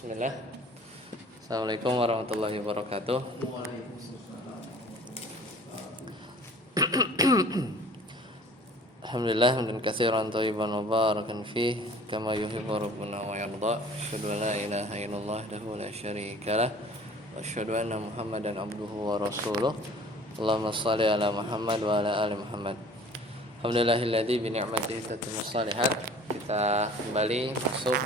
Bismillah. Assalamualaikum warahmatullahi wabarakatuh. Alhamdulillah hamdan katsiran thayyiban mubarakan fih kama yuhibbu rabbuna wa yarda. Asyhadu an la ilaha illallah wahdahu la syarika lah wa asyhadu anna Muhammadan abduhu wa rasuluh. Allahumma shalli ala Muhammad wa ala ali Muhammad. Alhamdulillahilladzi bi ni'matihi tatimmus shalihat. Kita kembali masuk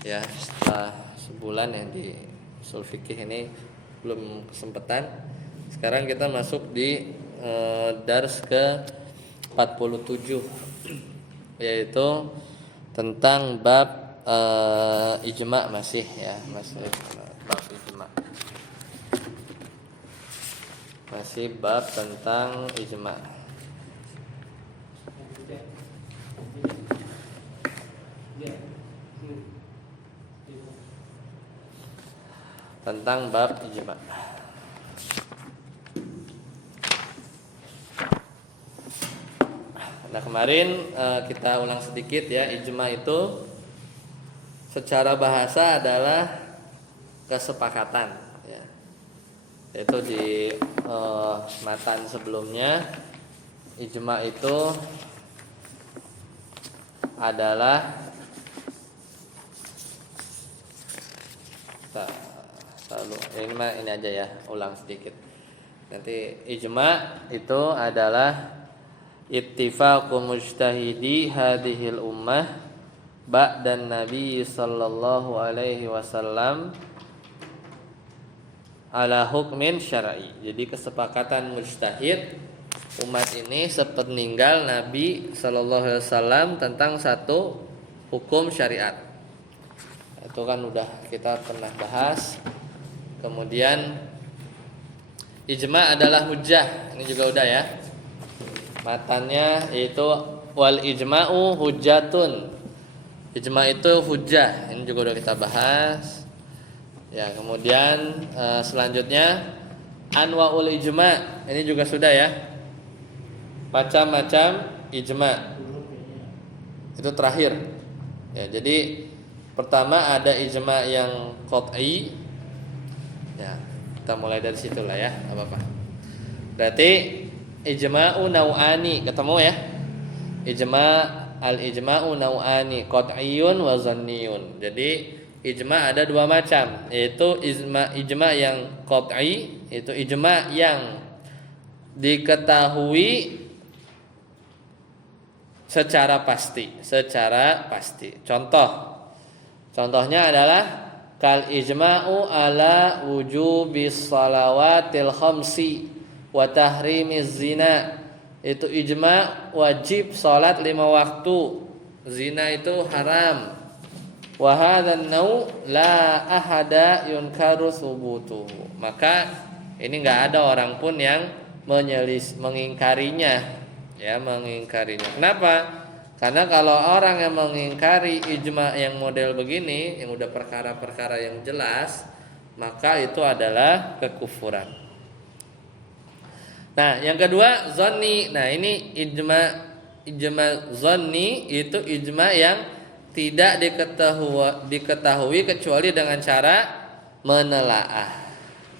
ya setelah sebulan yang di usul fikih ini belum kesempatan. Sekarang kita masuk di dars ke 47 yaitu tentang bab ijma masih bab ijma. Masih bab tentang ijma. Tentang bab ijma. Nah kemarin kita ulang sedikit ya, ijma itu secara bahasa adalah kesepakatan ya. Itu di matan sebelumnya ijma itu adalah ini aja ya, ulang sedikit. Nanti ijma itu adalah ittifaqu mujtahidi hadhil ummah ba'dan nabi sallallahu alaihi wasallam ala hukmin syar'i. Jadi kesepakatan mujtahid umat ini sepeninggal Nabi sallallahu alaihi wasallam tentang satu hukum syariat. Itu kan udah kita pernah bahas. Kemudian ijma adalah hujjah. Ini juga udah ya. Matannya yaitu wal ijma'u hujjatun. Ijma itu hujjah. Ini juga udah kita bahas. Ya, kemudian selanjutnya anwaul ijma. Ini juga sudah ya. Macam-macam ijma. Itu terakhir. Ya, jadi pertama ada ijma yang qat'i. Ya, kita mulai dari situ lah ya, enggak apa-apa. Berarti ijma'u nau'ani, ketemu ya? Al-ijma'u nau'ani, qat'iyyun wa dhanniyun. Jadi ijma' ada dua macam, yaitu ijma' yang qat'i, itu ijma' yang diketahui secara pasti. Contohnya adalah kal ijma'u ala wujubis salawatil khamsi wa tahrimiz zina. Itu ijma' wajib salat 5 waktu, zina itu haram. Wa hadzal nau' la ahada yunkaru thubutuhu. Maka ini enggak ada orang pun yang mengingkarinya. Kenapa? Karena kalau orang yang mengingkari ijma yang model begini, yang udah perkara-perkara yang jelas, maka itu adalah kekufuran. Nah, yang kedua zanni. Nah, ini ijma zanni itu ijma yang tidak diketahui kecuali dengan cara menelaah.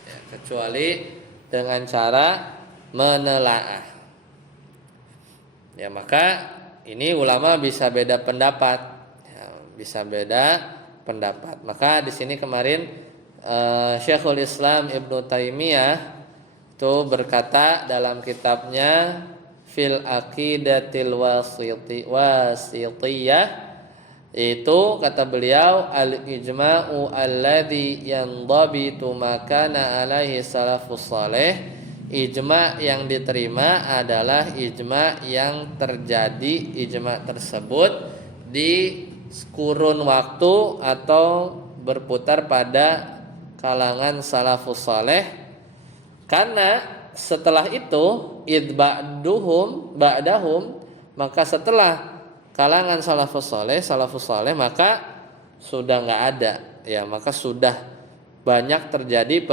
Ya, kecuali dengan cara menelaah. Ya, maka ini ulama bisa beda pendapat. Maka di sini kemarin Syekhul Islam Ibnu Taimiyah itu berkata dalam kitabnya Fil Aqidatil Wasithiyah, itu kata beliau al-ijma'u alladzi yandabitu makana alaihi salafus salih. Ijma yang diterima adalah ijma yang terjadi ijma tersebut di kurun waktu atau berputar pada kalangan salafus saleh. Karena setelah itu ba'dahum, maka setelah kalangan salafus saleh maka sudah enggak ada ya, maka sudah banyak terjadi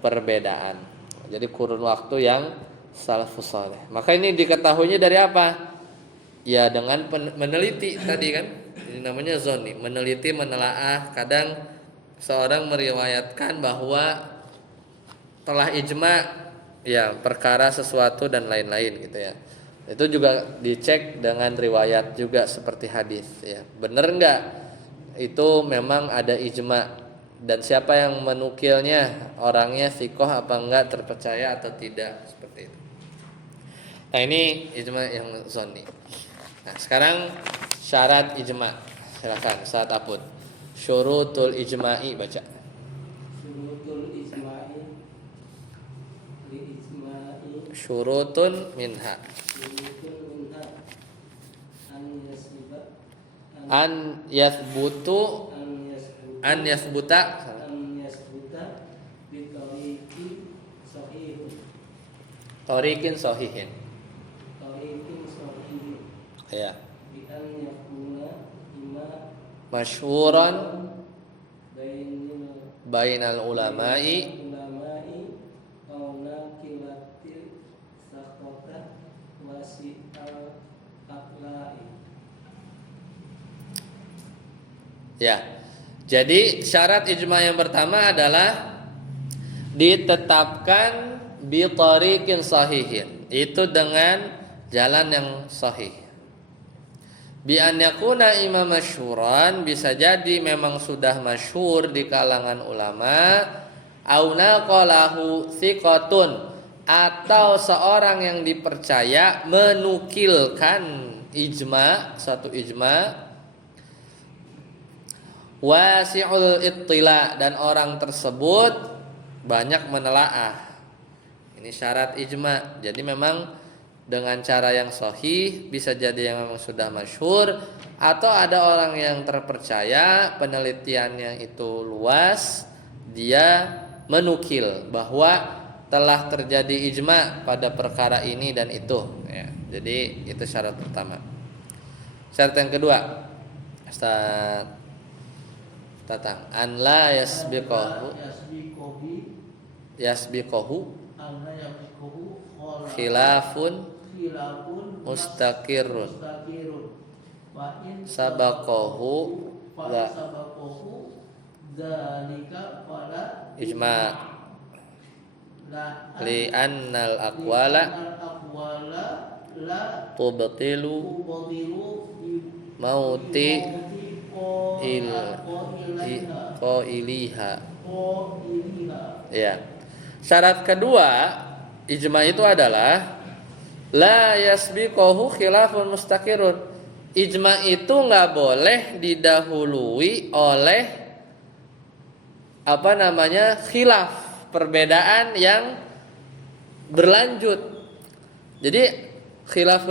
perbedaan. Jadi kurun waktu yang salafus saleh. Maka ini diketahuinya dari apa? Ya dengan meneliti tadi kan. Ini namanya zoni, meneliti, menelaah. Kadang seorang meriwayatkan bahwa telah ijma ya perkara sesuatu dan lain-lain gitu ya. Itu juga dicek dengan riwayat juga seperti hadis ya. Bener nggak itu memang ada ijma dan siapa yang menukilnya, orangnya sikoh apa enggak, terpercaya atau tidak, seperti itu. Nah ini ijma yang zonni. Nah sekarang syarat ijma, silakan saat apun. Syurutul ijma'i baca. Syurutul ijma'i li ijma'i Syurutun minha syurutun minha an yasbuta an yathbutu an yathbuta bi tariqi sahih tariqin sahihin. tariqin sahih Ya. bi an yakuna ima Masyhuran bainal ulama'i ulama'i au naqilatil saqata wasi'al aqla'i. Ya. Jadi syarat ijma yang pertama adalah ditetapkan bi tariqin sahihin. Itu dengan jalan yang sahih. Bi an yakuna imam masyhuran, bisa jadi memang sudah masyhur di kalangan ulama, au naqalahu thiqatun, atau seorang yang dipercaya menukilkan ijma, satu ijma, wasi'ul ittila, dan orang tersebut banyak menelaah. Ini syarat ijma. Jadi memang dengan cara yang sahih, bisa jadi yang memang sudah masyhur, atau ada orang yang terpercaya, penelitiannya itu luas, dia menukil bahwa telah terjadi ijma pada perkara ini dan itu ya. Jadi itu syarat pertama. Syarat yang kedua, Ustaz Tatang, an la yasbiqahu khilafun mustaqirrun sabaqahu la dzalika fala ijma li annal aqwala la tubtilu mauti il qailiha. Ya. Syarat kedua ijma itu adalah la yasbiqahu khilafun mustaqirun. Ijma itu nggak boleh didahului oleh khilaf, perbedaan yang berlanjut. Jadi khilaf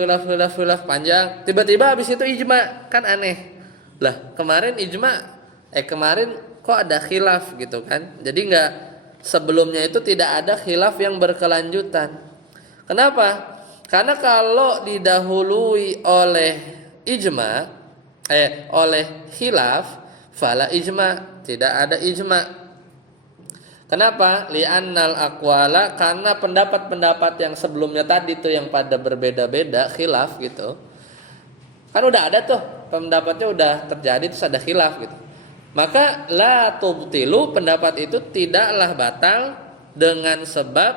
panjang, tiba-tiba habis itu ijma, kan aneh. Lah, kemarin kok ada khilaf gitu kan. Jadi sebelumnya itu tidak ada khilaf yang berkelanjutan. Kenapa? Karena kalau didahului oleh oleh khilaf, fala ijma, tidak ada ijma. Kenapa? Li'annal aqwala, karena pendapat-pendapat yang sebelumnya tadi tuh yang pada berbeda-beda khilaf gitu. Kan udah ada tuh, pendapatnya udah terjadi terus ada khilaf gitu. Maka la tubtilu, pendapat itu tidaklah batal dengan sebab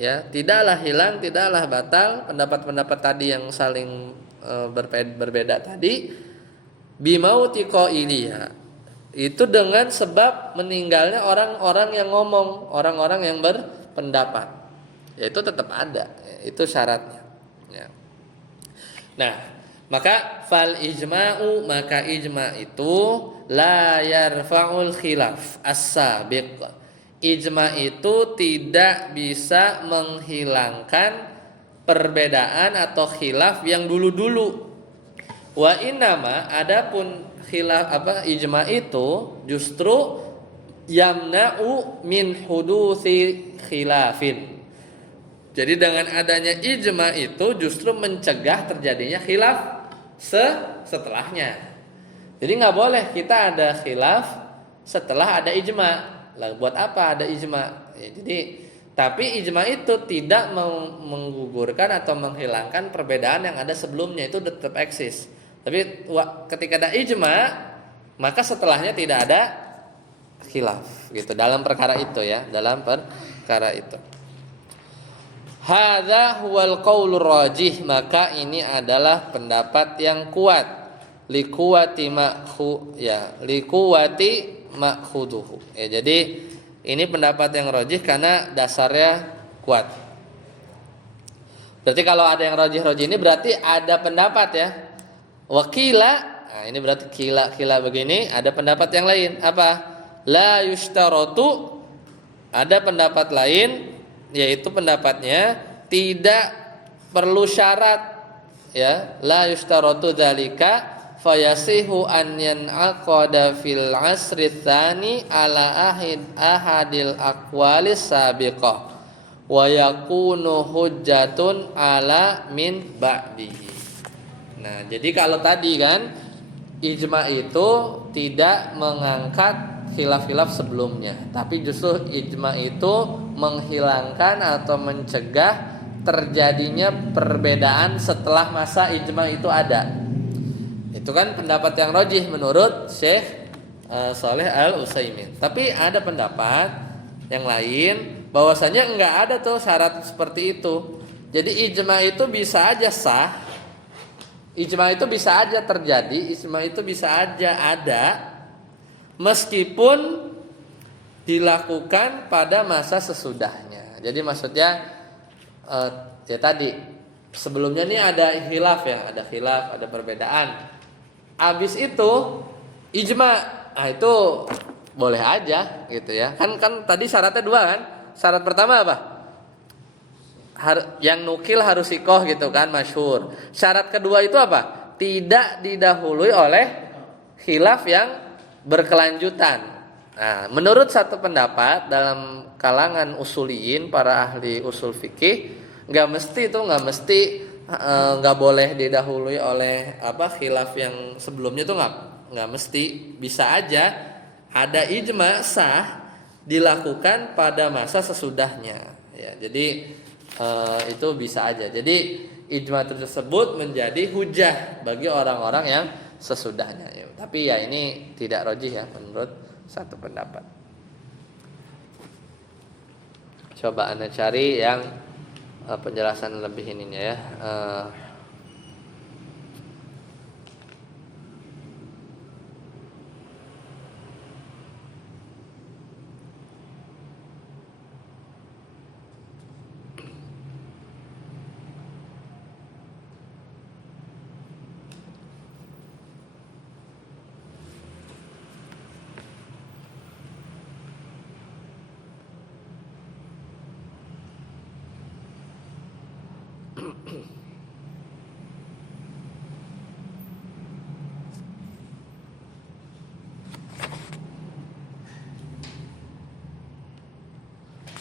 ya, tidaklah hilang, tidaklah batal pendapat-pendapat tadi yang saling berbeda tadi, bimauti qailiha, itu dengan sebab meninggalnya orang-orang yang ngomong, orang-orang yang berpendapat. Ya itu tetap ada, itu syaratnya ya. Nah, maka fal ijma'u, maka ijma itu la yarfa'ul khilaf as-sabiq. Ijma itu tidak bisa menghilangkan perbedaan atau khilaf yang dulu-dulu. Wa innama, adapun ijma itu justru yamna'u min hudutsi khilafin. Jadi dengan adanya ijma itu justru mencegah terjadinya khilaf setelahnya. Jadi nggak boleh kita ada khilaf setelah ada ijma. Lah buat apa ada ijma? Ya, tapi ijma itu tidak menggugurkan atau menghilangkan perbedaan yang ada sebelumnya, itu tetap eksis. Tapi ketika ada ijma, maka setelahnya tidak ada khilaf gitu dalam perkara itu ya, dalam perkara itu. Hadza huwal qaulur rajih, maka ini adalah pendapat yang kuat. Liquwati ma'khuduhu. Ya, jadi ini pendapat yang rajih karena dasarnya kuat. Berarti kalau ada yang rajih ini berarti ada pendapat ya. Wakila, nah ini berarti kila begini, ada pendapat yang lain. Apa? La yushtaratu, ada pendapat lain, yaitu pendapatnya tidak perlu syarat ya, la yushtaratu dzalika fayasihu an yanaqada fil asri tsani ala ahadil aqwalis sabiqah wa yakunu hujjatun ala min ba'dihi. Nah, jadi kalau tadi kan ijma itu tidak mengangkat khilaf-khilaf sebelumnya, tapi justru ijma itu menghilangkan atau mencegah terjadinya perbedaan setelah masa ijma itu ada. Itu kan pendapat yang rajih menurut Syekh Shalih Al-Utsaimin. Tapi ada pendapat yang lain bahwasanya enggak ada tuh syarat seperti itu. Jadi ijma itu bisa aja sah, ijma itu bisa aja terjadi, ijma itu bisa aja ada meskipun dilakukan pada masa sesudahnya. Jadi maksudnya ya tadi sebelumnya nih ada khilaf ya, ada khilaf, ada perbedaan. Abis itu ijma, nah itu boleh aja gitu ya. Kan tadi syaratnya dua kan. Syarat pertama apa? Yang nukil harus sikoh gitu kan, masyhur. Syarat kedua itu apa? Tidak didahului oleh khilaf yang berkelanjutan. Nah, menurut satu pendapat dalam kalangan usuliyin, para ahli usul fikih, nggak mesti nggak boleh didahului oleh khilaf yang sebelumnya tuh nggak mesti, bisa aja ada ijma sah dilakukan pada masa sesudahnya ya. Jadi itu bisa aja. Jadi ijma tersebut menjadi hujah bagi orang-orang yang sesudahnya ya. Tapi ya ini tidak rajih ya menurut satu pendapat. Coba Anda cari yang penjelasan lebih ininya ya.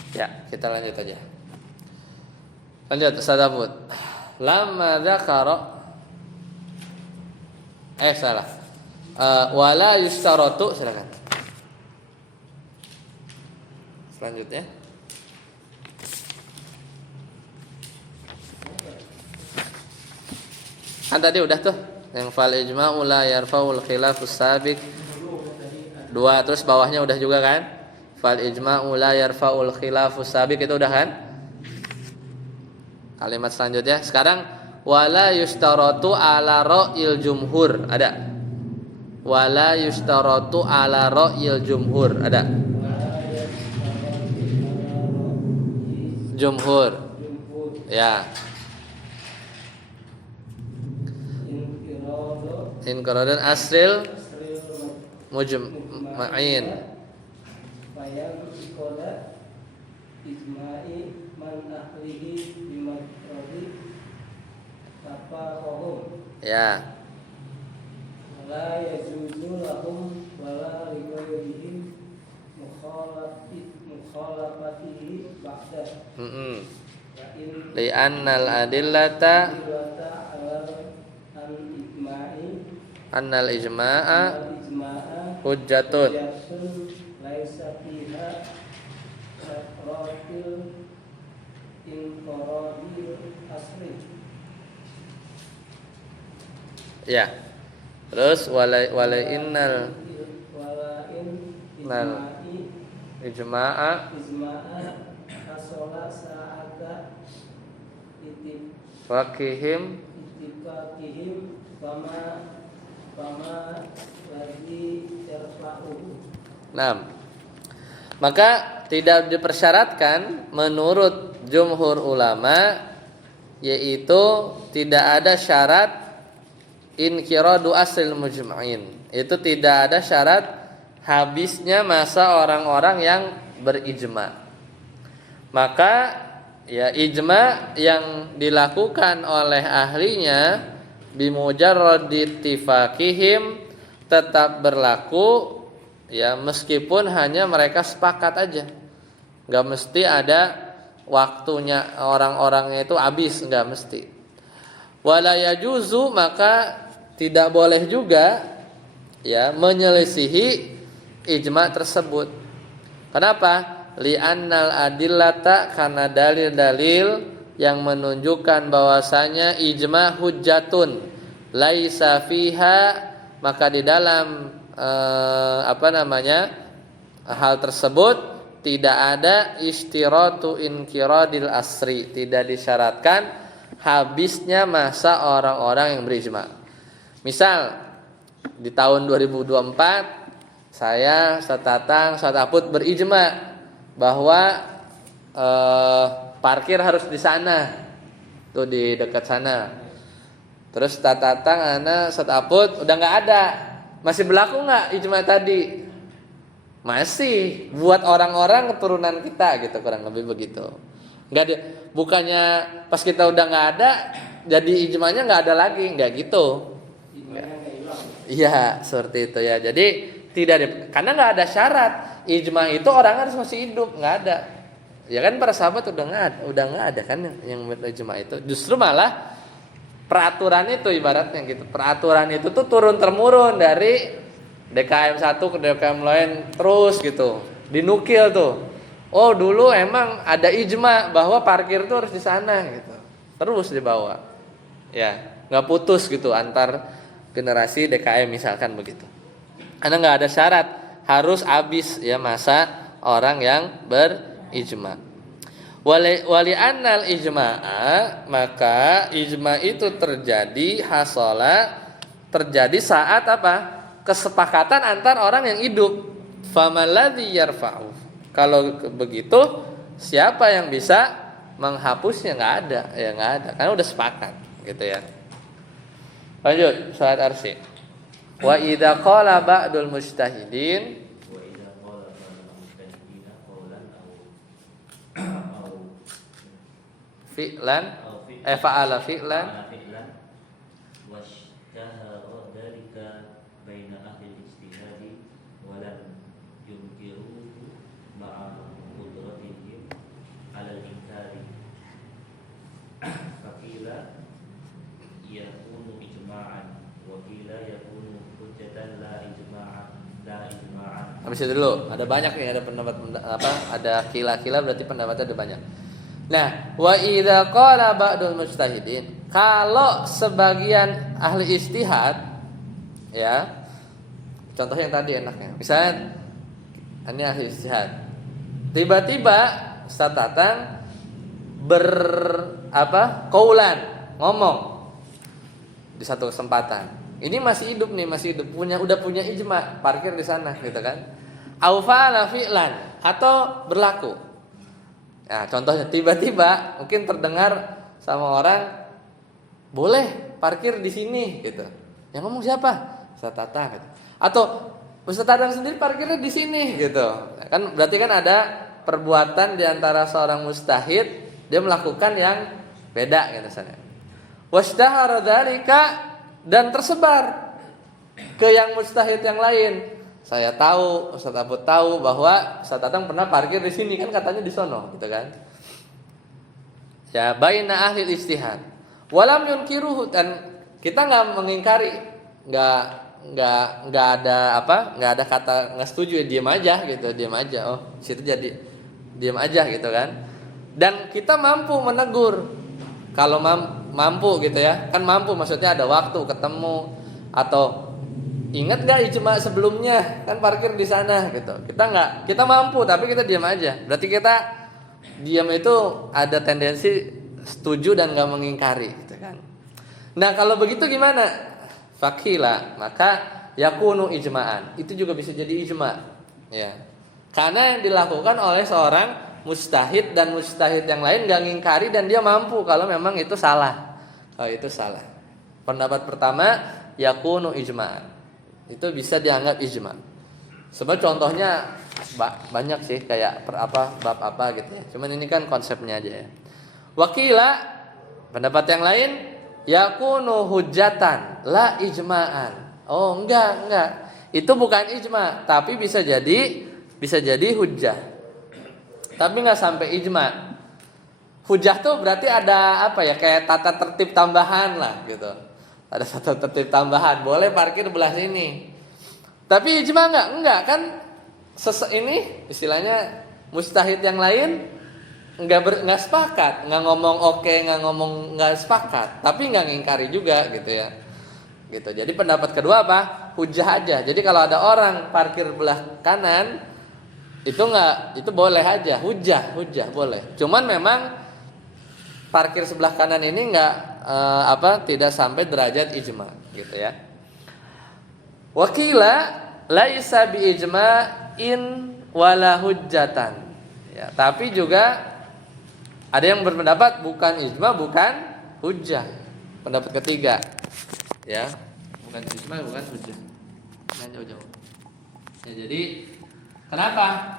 Ya, kita lanjut aja. Lanjut Ustaz Abud. Lamma dzakara salah. Wala yustaratu, silakan. Selanjutnya. Kan tadi udah tuh yang fal ijma'u la yarfa'ul khilafus sabiq. Dua, terus bawahnya udah juga kan? Fal ijma'u la yarfa'ul khilafus sabiq, itu udah kan? Kalimat selanjutnya. Sekarang wala yustaratu ala ra'il jumhur. Ada? Wala yustaratu ala ra'il jumhur. Ada? Jumhur. Ya. Inqiradan asril mujma'in. Bayang ikoda ijma'i man ahlihi bimadhhabi tafaqahum. Ya. La yajuzu lahum wala lighairihim mukhalafatihi ba'da. Li'annal adillata annal ijma'a hujjatun. Laisa fiha rafil inqaradil asri. Ya. Terus wala innal ijma'a hasola sa'ata fakihim ittifaqihim fama lagi yarfa'uhu. Maka tidak dipersyaratkan menurut jumhur ulama, yaitu tidak ada syarat inqiradu aslil mujma'in. Itu tidak ada syarat habisnya masa orang-orang yang berijma. Maka ya ijma yang dilakukan oleh ahlinya bimujarradi ittifaqihim tetap berlaku ya, meskipun hanya mereka sepakat aja. Enggak mesti ada waktunya orang-orangnya itu habis, enggak mesti. Wala yajuzu, maka tidak boleh juga ya menyelisihi ijma tersebut. Kenapa? Li'annal adillata, karena dalil-dalil yang menunjukkan bahwasanya ijma hujjatun laisa fiha, maka di dalam hal tersebut tidak ada istiratu inqiradil asri, tidak disyaratkan habisnya masa orang-orang yang berijma. Misal di tahun 2024 saya, Ustaz Tatang, Ustaz Aput berijma bahwa parkir harus di sana, tuh di dekat sana. Terus Ustaz Tatang, ana, Ustaz Aput udah nggak ada, masih berlaku nggak ijma tadi? Masih, buat orang-orang keturunan kita gitu, kurang lebih begitu. Nggak ada, bukannya pas kita udah nggak ada, jadi ijmanya nggak ada lagi, nggak gitu. Iya, seperti itu ya. Jadi karena nggak ada syarat ijma itu orang harus masih hidup, nggak ada. Ya kan para sahabat udah nggak ada kan yang ijma itu. Justru malah peraturan itu ibaratnya gitu. Peraturan itu tuh turun temurun dari DKM 1 ke DKM lain terus gitu. Dinukil tuh. Oh, dulu emang ada ijma bahwa parkir tuh harus di sana gitu. Terus dibawa. Ya, nggak putus gitu antar generasi DKM misalkan begitu. Karena nggak ada syarat harus habis ya masa orang yang berijma. Wali annal ijma'a, maka ijma itu terjadi terjadi saat apa? Kesepakatan antar orang yang hidup. Famalladzi yarfa'u. Kalau begitu siapa yang bisa menghapusnya? Nggak ada, ya nggak ada. Karena udah sepakat gitu ya. Lanjut surat Arsy. Wa idza qala ba'dul mujtahidin fi'lan fa'ala fi'lan washtahara dzalika baina ahli ijtihadi wa lam yunkiruhu ma'a qudratihim 'ala al-inkari faqila yakunu ijma'an wa qila yakunu hujjatan la ijma'an. Habis itu dulu, ada banyak nih, ada pendapat ada kila-kila, berarti pendapatnya ada banyak. Nah, wa idza qala ba'dul mujtahidin, kalau sebagian ahli ijtihad ya, contoh yang tadi enaknya. Misalnya ini ahli ijtihad. Tiba-tiba Ustaz Tatang qaulan, ngomong di satu kesempatan. Ini masih hidup nih, udah punya ijma, parkir di sana gitu kan. Au fa'ala fi'lan, atau berlaku. Nah, contohnya tiba-tiba mungkin terdengar sama orang, boleh parkir di sini gitu. Yang ngomong siapa? Ustaz Tatang gitu. Atau Ustaz Tatang sendiri parkirnya di sini gitu. Kan berarti kan ada perbuatan di antara seorang mujtahid, dia melakukan yang beda gitu misalnya. Washtahara dzalika, dan tersebar ke yang mujtahid yang lain. Saya tahu, Ustaz Abu tahu bahwa Ustaz Tatang pernah parkir di sini, kan katanya di sono, gitu kan? Ya, baina ahli ijtihad. Walam yunkiruhu, dan kita nggak mengingkari, nggak ada kata nggak setuju, diam aja gitu, diam aja. Oh, situ jadi diam aja gitu kan? Dan kita mampu menegur, kalau mampu gitu ya, kan mampu maksudnya ada waktu ketemu atau Ingat nggak ijma sebelumnya? Kan parkir di sana gitu. Kita mampu tapi kita diam aja. Berarti kita diam itu ada tendensi setuju dan nggak mengingkari, gitu kan? Nah kalau begitu gimana? Fakila, maka yakunu ijma'an. Itu juga bisa jadi ijma, ya. Karena yang dilakukan oleh seorang mujtahid dan mujtahid yang lain nggak ngingkari dan dia mampu kalau memang itu salah. Kalau itu salah. Pendapat pertama yakunu ijma'an. Itu bisa dianggap ijma. Sebab contohnya banyak sih kayak bab apa gitu ya. Cuman ini kan konsepnya aja ya. Wakila pendapat yang lain yakunu hujjatan la ijma'an. Oh, enggak. Itu bukan ijma, tapi bisa jadi hujjah. Tapi enggak sampai ijma. Hujjah tuh berarti ada apa ya? Kayak tata tertib tambahan lah gitu. Ada tata tertib tambahan, boleh parkir belah sini. Tapi ijma enggak kan ini istilahnya mujtahid yang lain enggak sepakat, enggak ngomong oke, enggak ngomong enggak sepakat, tapi enggak ngingkari juga gitu ya. Gitu. Jadi pendapat kedua apa? Hujjah aja. Jadi kalau ada orang parkir belah kanan itu boleh aja, hujjah boleh. Cuman memang parkir sebelah kanan ini tidak sampai derajat ijma gitu ya. Wakila laisa bi ijma'in wala hujjatan. Ya, tapi juga ada yang berpendapat bukan ijma, bukan hujjah. Pendapat ketiga. Ya, bukan ijma, bukan hujjah. Jangan jauh-jauh. Ya, jadi kenapa?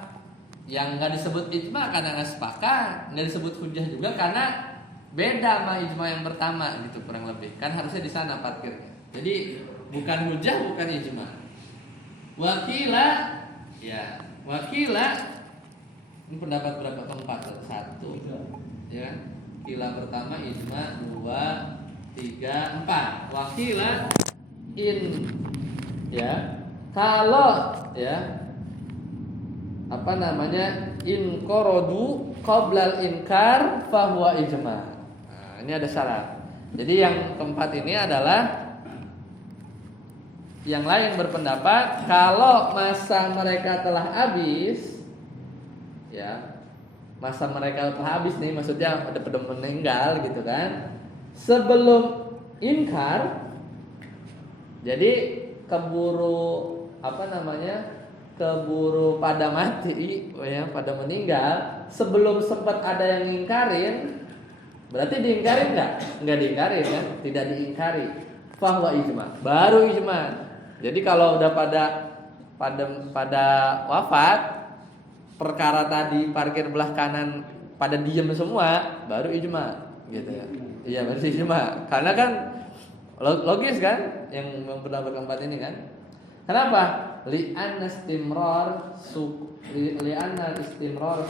Yang enggak disebut ijma karena enggak sepakat, enggak disebut hujjah juga karena beda sama ijma yang pertama gitu kurang lebih. Kan harusnya di sana parkirnya. Jadi bukan hujjah, bukan ijma. Wakila ini pendapat berapa? Keempat. Satu. Ya. Kila pertama ijma, 2, 3, 4. Wakila ya. Kalau ya in qorodu qoblal inkar fahuwa ijma. Nah, ini ada syarat. Jadi yang keempat ini adalah yang lain berpendapat kalau masa mereka telah habis, ya masa mereka telah habis nih, maksudnya pada meninggal gitu kan, sebelum inkar, jadi keburu pada mati, ya pada meninggal sebelum sempat ada yang ngingkarin, berarti diingkarin nggak diingkarin kan, tidak diingkari, fahuwa ijma, baru ijma. Jadi kalau udah pada wafat, perkara tadi parkir belah kanan pada diem semua, baru ijma, gitu ya. Iya baru ijma, karena kan logis kan, yang pendapat keempat ini kan. Kenapa? Li'anna istimrar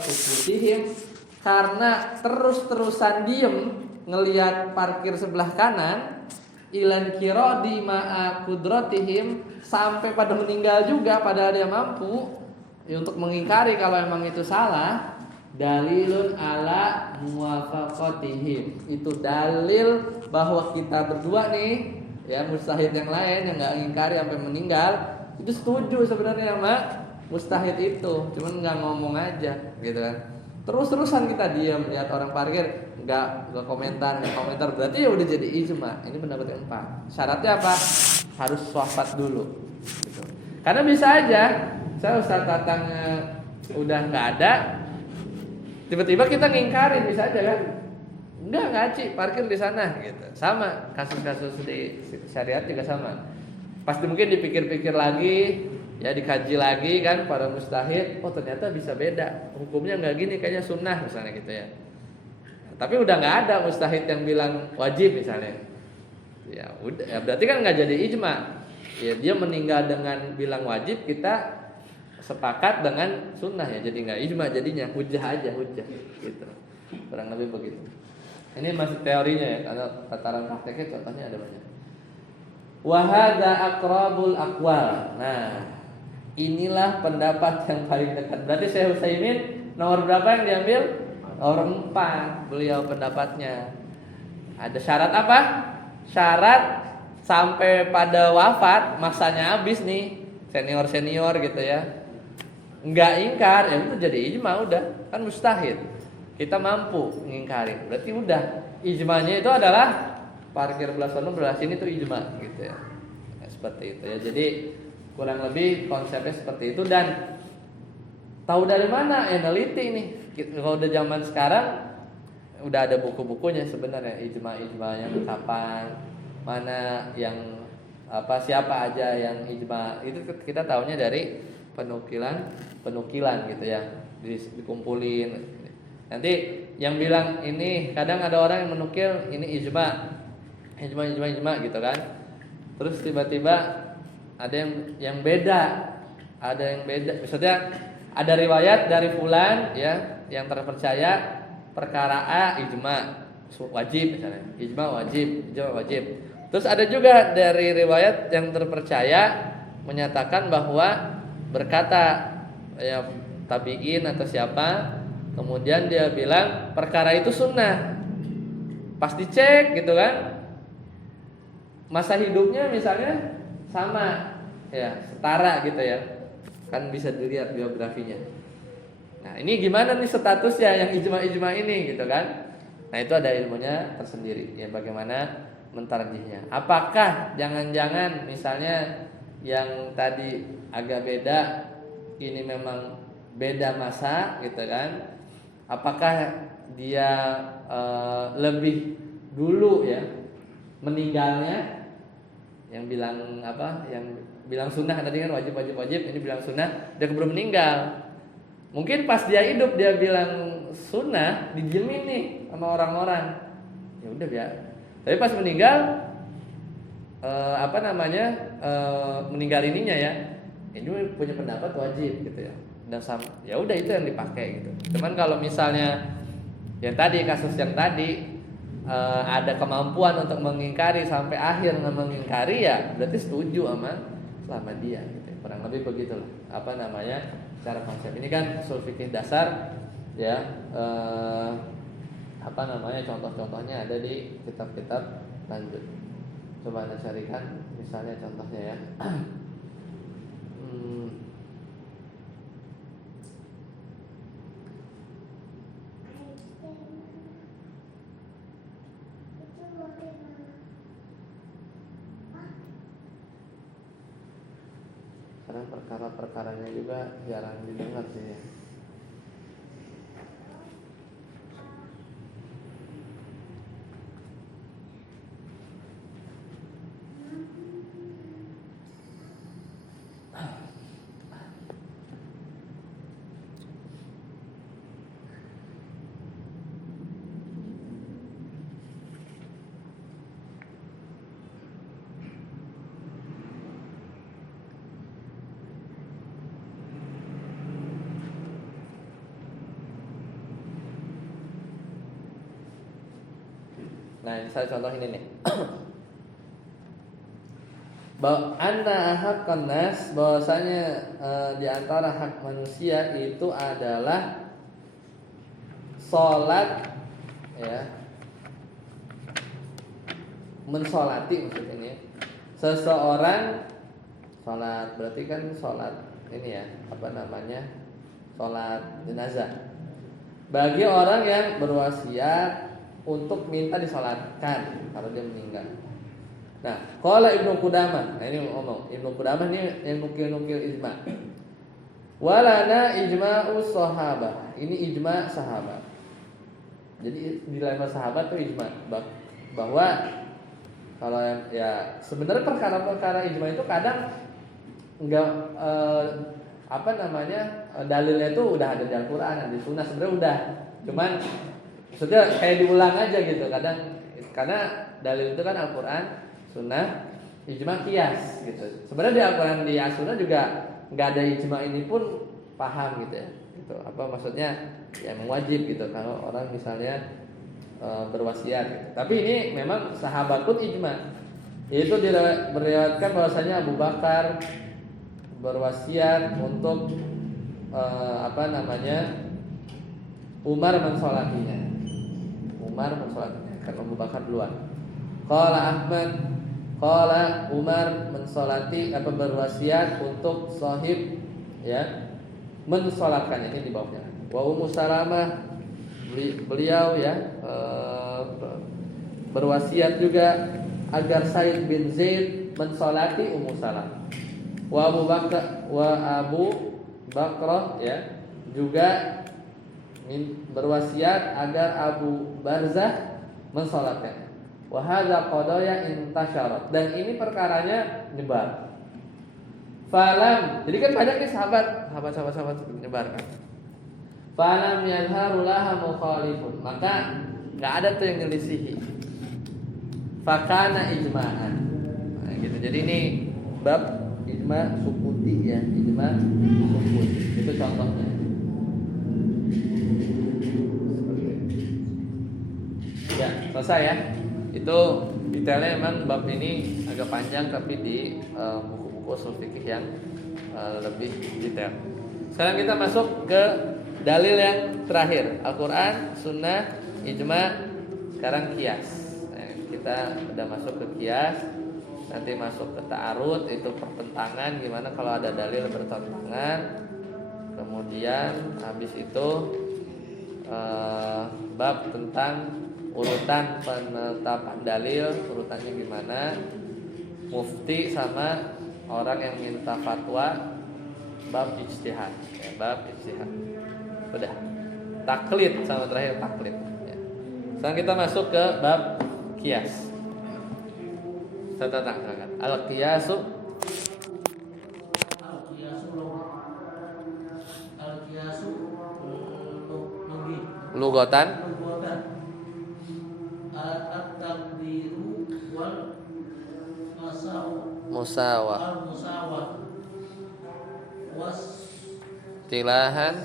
sukutihim, karena terus-terusan diem ngelihat parkir sebelah kanan, ilan kirodi ma'a kudrotihim, sampai pada meninggal juga padahal dia mampu ya, untuk mengingkari kalau emang itu salah. Dalilun ala muwafaqatihim, itu dalil bahwa kita berdua nih ya, mustahid yang lain yang nggak ngingkari sampai meninggal, itu setuju sebenarnya sama mustahid itu, cuman nggak ngomong aja gitu kan. Terus-terusan kita diam lihat orang parkir, nggak komentar, berarti ya udah jadi ijma. Ini pendapat yang keempat. Syaratnya apa? Harus wafat dulu gitu. Karena bisa aja saya Ustaz Tatang udah nggak ada, tiba-tiba kita ngingkarin, bisa aja kan? Enggak ngaji, parkir di sana gitu. Sama kasus-kasus di syariat juga sama. Pasti mungkin dipikir-pikir lagi, ya dikaji lagi kan para mustahid. Oh ternyata bisa beda, hukumnya nggak gini, kayaknya sunnah misalnya gitu ya. Tapi udah nggak ada mustahid yang bilang wajib misalnya. Ya udah, ya berarti kan nggak jadi ijma. Ya dia meninggal dengan bilang wajib, kita sepakat dengan sunnah ya, jadi nggak ijma, jadinya hujjah aja, hujjah gitu. Kurang lebih begitu. Ini masih teorinya ya, karena tataran prakteknya contohnya ada banyak. Wahada akrabul akwal. Nah, inilah pendapat yang paling dekat. Berarti Syekh Utsaimin nomor berapa yang diambil? Nomor 4 beliau pendapatnya. Ada syarat apa? Syarat sampai pada wafat masanya habis nih senior gitu ya, nggak ingkar, ya itu jadi ijma udah, kan mustahil kita mampu ngingkari, berarti udah ijmanya itu adalah parkir belah sono belah sini itu ijma gitu ya. Nah, seperti itu ya, jadi kurang lebih konsepnya seperti itu. Dan tahu dari mana ya, neliti nih. Kalau udah zaman sekarang udah ada buku-bukunya sebenarnya, ijma yang kapan, mana yang siapa aja yang ijma, itu kita tahunya dari penukilan gitu ya, dikumpulin. Nanti yang bilang ini, kadang ada orang yang menukil ini ijma gitu kan. Terus tiba-tiba ada yang beda, Maksudnya ada riwayat dari fulan ya yang terpercaya perkara A ijma wajib misalnya, ijma wajib. Terus ada juga dari riwayat yang terpercaya menyatakan bahwa berkata ya tabi'in atau siapa, kemudian dia bilang perkara itu sunnah. Pas dicek gitu kan, masa hidupnya misalnya sama ya, setara gitu ya, kan bisa dilihat biografinya. Nah ini gimana nih statusnya yang ijma ini gitu kan. Nah itu ada ilmunya tersendiri ya, bagaimana mentarjihnya. Apakah jangan-jangan misalnya yang tadi agak beda, ini memang beda masa gitu kan. Apakah dia lebih dulu ya meninggalnya, yang bilang yang bilang sunnah tadi kan wajib, ini bilang sunnah, dia keburu meninggal. Mungkin pas dia hidup dia bilang sunnah, didiemin nih sama orang-orang, ya udah biar. Tapi pas meninggal meninggal ininya ya, ini punya pendapat wajib gitu ya. Dan ya udah itu yang dipakai gitu. Cuman kalau misalnya yang tadi, kasus yang tadi ada kemampuan untuk mengingkari sampai akhir nggak mengingkari, ya berarti setuju sama dia gitu. Kurang lebih begitulah cara konsep ini kan usul fikih dasar ya. Contoh-contohnya ada di kitab-kitab lanjut. Coba Anda carikan misalnya contohnya ya. Karena perkara-perkaranya juga jarang didengar sih ya. Nah, saya contoh ini nih. Anna haqqan nas, bahwasanya di antara hak manusia itu adalah salat ya. Mensolati maksudnya ini. Seseorang salat berarti kan salat ini ya, salat jenazah. Bagi orang yang berwasiat untuk minta disolatkan kalau dia meninggal. Nah, qala Ibnu Qudamah. Nah, ini ngomong Ibnu Qudamah ini yang nukil-nukil ijma. Walana ijma'u sahabah. Ini ijma sahabat. Jadi di level sahabat tuh ijma bahwa kalau ya sebenarnya perkara-perkara ijma itu kadang enggak dalilnya itu udah ada di Al-Qur'an, di Sunnah sebenarnya udah. Cuman maksudnya kayak diulang aja gitu kadang, karena dalil itu kan Al-Quran, Sunnah, ijma, qiyas gitu. Sebenarnya di Al-Quran, di As-Sunnah juga nggak ada ijma ini pun paham gitu ya. Gitu. Maksudnya ya mewajib gitu kalau orang misalnya berwasiat. Gitu. Tapi ini memang sahabat pun ijma. Itu diriwayatkan bahwasanya Abu Bakar berwasiat untuk Umar mensolatinya. Kan Abu Bakar duluan. Qala Ahmad Qala Umar mensolati berwasiat untuk sahib ya mensolatkan ini di bawahnya. Wa Ummu Salamah beliau ya berwasiat juga agar Said bin Zaid mensolati Ummu Salamah. Wa Abu Bakrah ya juga berwasiat agar Abu Barzah mensolatkan. Wa hadza qadaya intasyarat, dan ini perkaranya nyebar. Falam, jadi kan banyak nih sahabat menyebarkan. Falam yadharu laha mukhalifun, maka enggak ada tuh yang nyelisihi. Fakana ijma'an. Nah, gitu. Jadi ini bab ijma' sukuti ya, ijma' sukuti. Itu contohnya. Ya, selesai ya. Itu detailnya memang bab ini agak panjang, tapi di buku-buku ushul fikih yang lebih detail. Sekarang kita masuk ke dalil yang terakhir, Al-Quran, Sunnah, Ijma', sekarang Qiyas. Nah, kita udah masuk ke Qiyas, nanti masuk ke ta'arud, itu pertentangan, gimana kalau ada dalil bertentangan. Kemudian habis itu bab tentang urutan penetapan dalil, urutannya gimana, mufti sama orang yang minta fatwa, bab ijtihad ya, bab ijtihad. Udah, taklid sama terakhir taklid ya. Sekarang kita masuk ke bab qiyas. Silakan al-qiyasu lugatan at-taqdiru wal musawah tilahan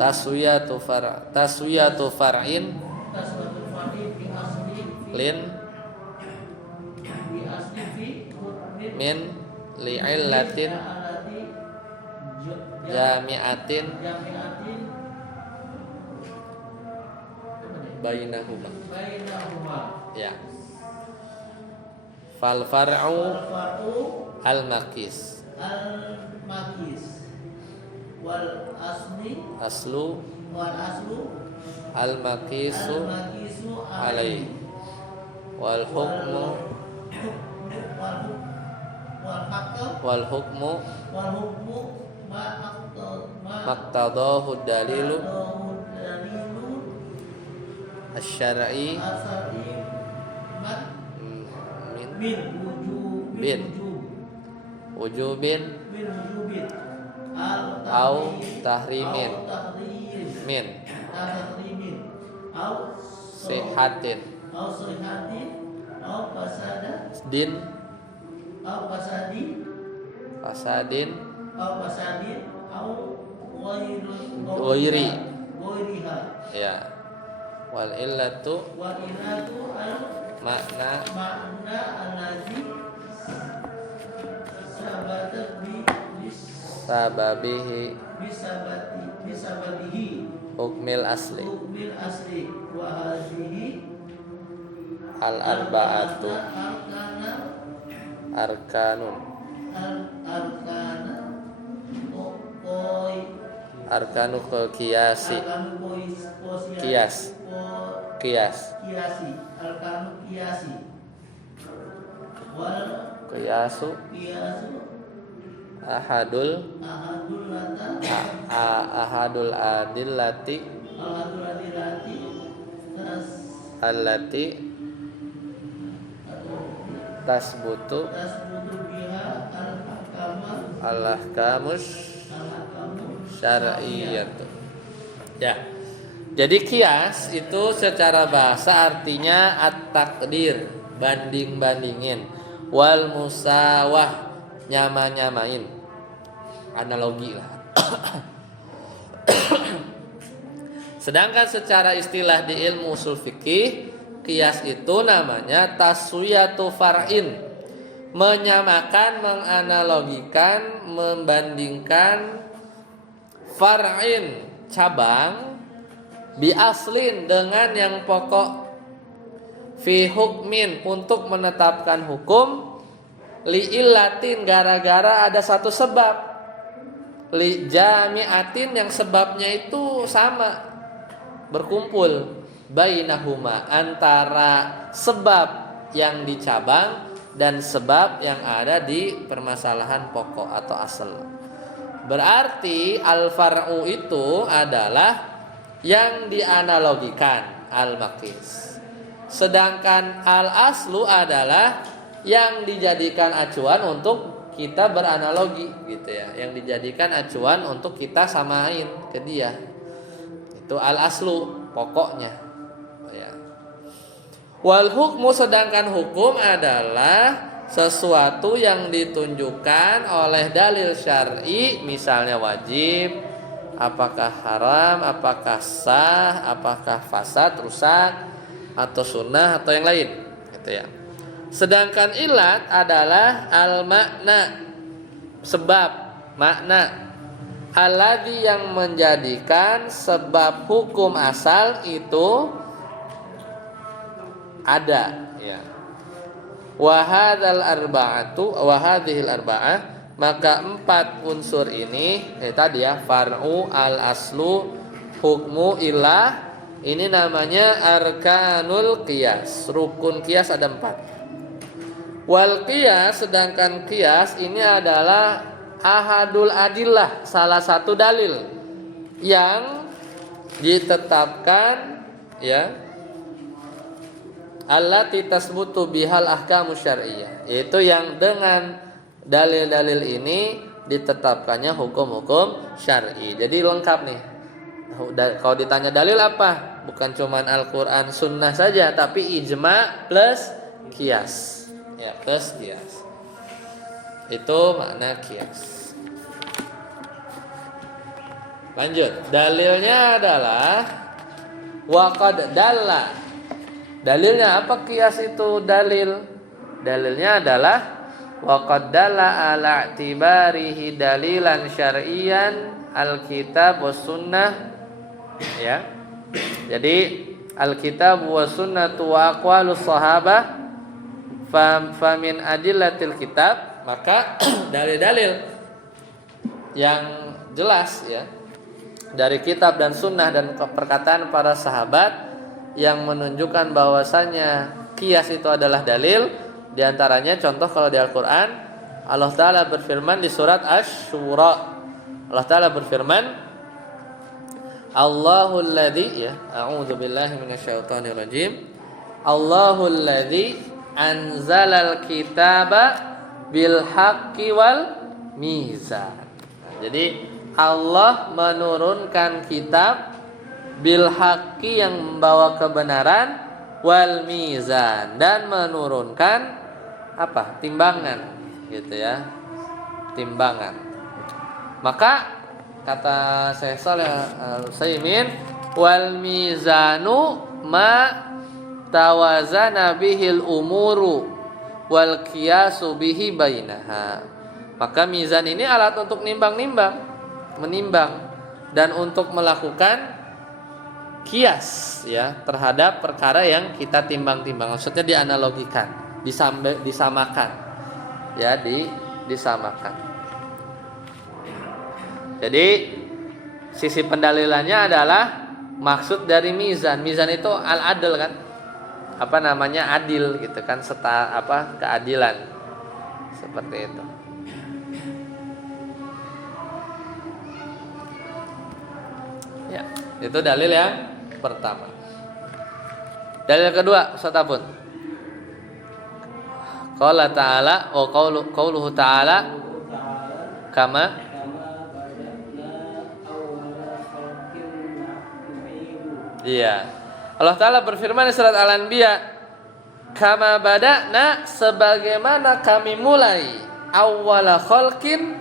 taswiyatu far'in lin min li'illatin jami'atin bainahuma ya. Fal far'u al maqis wal aslu al maqisu alai wal hukmu maqtadahu dalilu asy-syar'i min wujubin au tahrimin min sihatin din fasadin ghairi ya. Wal illatu makna allazi sababihi hukmil asli wa hadhihi al arba'atu arkanun arkanu qiyasi qiyasu ahadul adillati allati tasbutu al-ahkamus syar'iyyatu ya. Jadi qiyas itu secara bahasa artinya at-taqdir, banding-bandingin, wal musawah, nyama-nyamain, analogi lah. Sedangkan secara istilah di ilmu ushul fikih, qiyas itu namanya taswiyatu far'in, menyamakan, menganalogikan, membandingkan far'in, cabang bi aslin dengan yang pokok, fi hukmin untuk menetapkan hukum, li illatin gara-gara ada satu sebab, li jami'atin yang sebabnya itu sama, berkumpul, bainahuma antara sebab yang dicabang dan sebab yang ada di permasalahan pokok atau asal. Berarti al-far'u itu adalah yang dianalogikan, al-maqis. Sedangkan al-aslu adalah yang dijadikan acuan untuk kita beranalogi gitu ya, yang dijadikan acuan untuk kita samain ke dia. Itu al-aslu pokoknya ya. Wal hukmu sedangkan hukum adalah sesuatu yang ditunjukkan oleh dalil syar'i, misalnya wajib, apakah haram, apakah sah, apakah fasad, rusak, atau sunnah atau yang lain gitu ya. Sedangkan ilat adalah al-makna, sebab, makna, alladzi yang menjadikan sebab hukum asal itu ada ya. Wa hadzal arba'atu wa hadhil arba'ah, maka 4 unsur ini tadi ya, far'u, al aslu, hukmu, ilah, ini namanya arkanul qiyas. Rukun qiyas ada 4. Wal qiyas, sedangkan qiyas ini adalah ahadul adillah, salah satu dalil yang ditetapkan ya, allati tasbutu bihal ahkamu syar'iyyah, yaitu yang dengan dalil-dalil ini ditetapkannya hukum-hukum syar'i. Jadi lengkap nih. Kalau ditanya dalil apa? Bukan cuman Al-Qur'an, sunnah saja, tapi ijma plus qiyas. Ya, plus qiyas. Itu makna qiyas. Lanjut. Dalilnya adalah waqad dalla. Dalilnya apa qiyas itu dalil? Dalilnya adalah waqad dalla ala i'tibarihi dalilan syar'iyyan alkitab was sunnah ya. Jadi alkitab was sunnatu wa aqwalus sahabah fa min adillatil kitab, maka dalil-dalil yang jelas ya dari kitab dan sunnah dan perkataan para sahabat yang menunjukkan bahwasanya qiyas itu adalah dalil. Di antaranya contoh kalau di Al-Qur'an, Allah Ta'ala berfirman di surat Asy-Syura. Allah Ta'ala berfirman, Allahul ladzi ya, a'udzu billahi minasyaitonir rajim. Allahul ladzi anzalal kitaba bil haqqi wal mizan. Nah, jadi Allah menurunkan kitab bil haqqi yang membawa kebenaran, wal mizan dan menurunkan apa? Timbangan gitu ya. Timbangan. Maka kata Syekh Shalih Al-Utsaimin, wal mizanu ma tawazana bihil umuru wal qiyasu bihi bainaha. Maka mizan ini alat untuk nimbang-nimbang, menimbang dan untuk melakukan kias ya terhadap perkara yang kita timbang-timbang. Maksudnya dianalogikan, disamakan ya, disamakan. Jadi sisi pendalilannya adalah maksud dari mizan. Mizan itu al-adl kan, apa namanya, adil gitu kan, keadilan seperti itu. Ya, itu dalil yang pertama. Dalil kedua, Ustaz Abun. Qala ta'ala wa qauluhu ta'ala kama iya. Allah Ta'ala berfirman di surat Al-Anbiya, kama bada'na, sebagaimana kami mulai, awwala khalqin,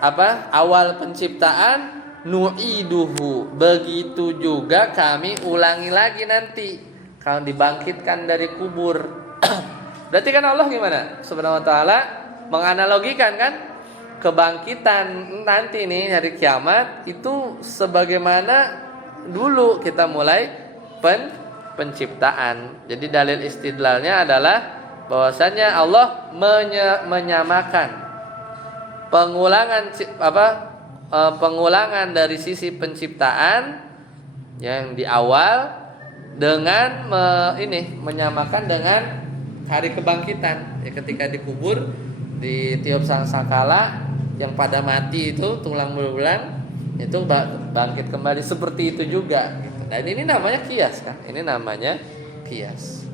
awal penciptaan, nu'iduhu, begitu juga kami ulangi lagi nanti kalau dibangkitkan dari kubur. Berarti kan Allah gimana? Subhanahu wa ta'ala menganalogikan kan kebangkitan nanti nih hari kiamat itu sebagaimana dulu kita mulai penciptaan. Jadi dalil istidlalnya adalah bahwasanya Allah menyamakan pengulangan dari sisi penciptaan yang di awal dengan menyamakan dengan hari kebangkitan. Ya, ketika dikubur ditiup sangkala yang pada mati itu tulang belulang itu bangkit kembali seperti itu juga gitu. Dan ini namanya kias kan? Ini namanya kias.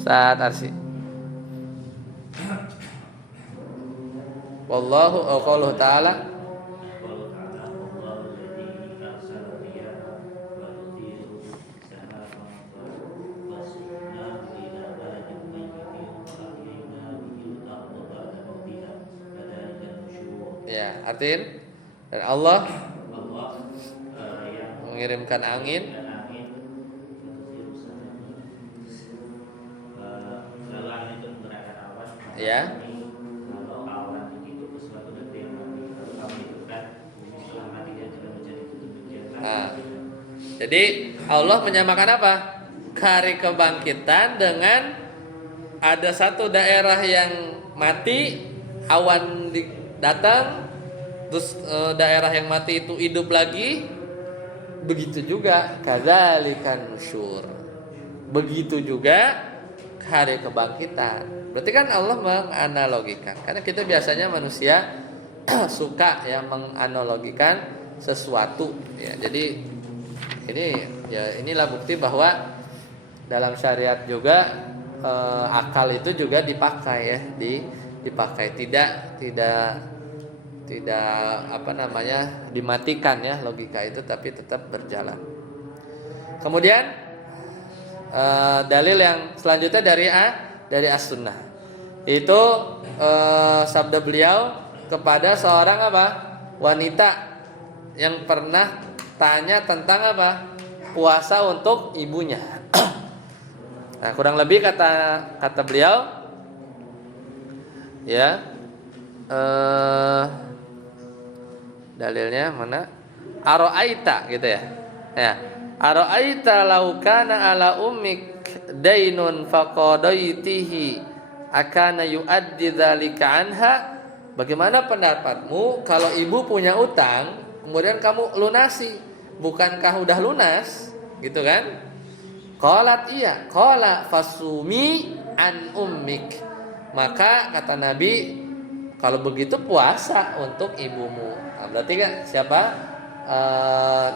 Saat arsi. Wallahu aqallahu ta'ala. Qala ta'ala Allahu alladzi arsala riyaha wa tuthiru sahaban fasukna ila baladin mayyitin wa ahyayna bihi al-ardha ba'da mawtiha kadzalika nusyur. Ya, artiin. Dan Allah yang mengirimkan angin angin lalu angin itu menggerakkan awan. ya. Kalau awan itu sesuatu negeri yang mati, lalu awan itu kan setelah mati dia juga menjadi tutup hujan. Nah, jadi Allah menyamakan apa? Hari kebangkitan dengan ada satu daerah yang mati, awan datang, terus daerah yang mati itu hidup lagi. Begitu juga kadzalikan nusyur. Begitu juga hari kebangkitan. Berarti kan Allah menganalogikan. Karena kita biasanya manusia suka ya menganalogikan sesuatu ya. Jadi inilah bukti bahwa dalam syariat juga akal itu juga dipakai ya, dipakai tidak dimatikan ya logika itu, tapi tetap berjalan. Kemudian dalil yang selanjutnya dari as-sunnah itu sabda beliau kepada seorang wanita yang pernah tanya tentang puasa untuk ibunya. Nah, kurang lebih kata beliau ya, dalilnya mana? Aro'aita gitu ya. Ya. Aro'aita law kana ala ummik dainun faqadaitihi akana yuaddi dzalika anha. Bagaimana pendapatmu kalau ibu punya utang kemudian kamu lunasi? Bukankah udah lunas? Gitu kan? Qalat iya. Qala fasumi an ummik. Maka kata Nabi, kalau begitu puasa untuk ibumu. Nah, berarti kan siapa?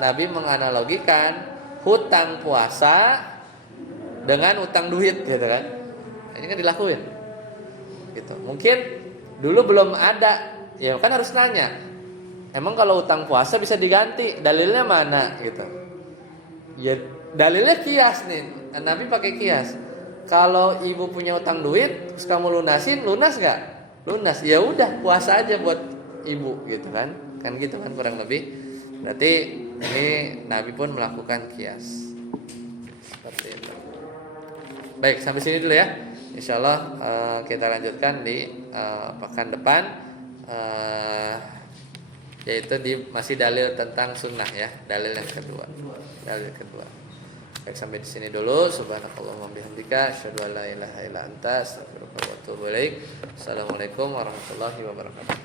Nabi menganalogikan hutang puasa dengan utang duit gitu kan. Ini kan dilakuin. Gitu. Mungkin dulu belum ada, ya kan harus nanya. Emang kalau utang puasa bisa diganti, dalilnya mana gitu. Ya dalilnya kias nih. Nabi pakai kias. Kalau ibu punya utang duit, terus kamu lunasin, lunas nggak? Lunas. Ya udah puasa aja buat ibu gitu kan. Kan gitu kan kurang lebih. Berarti ini Nabi pun melakukan kias. Seperti itu. Baik, sampai sini dulu ya. Insyaallah kita lanjutkan di pekan depan, yaitu masih dalil tentang sunnah ya, dalil yang kedua. Baik, sampai di sini dulu. Subhanakallahumma bihamdika asyhadu an la ilaha illa anta astaghfiruka wa atubu ilaik. Assalamualaikum warahmatullahi wabarakatuh.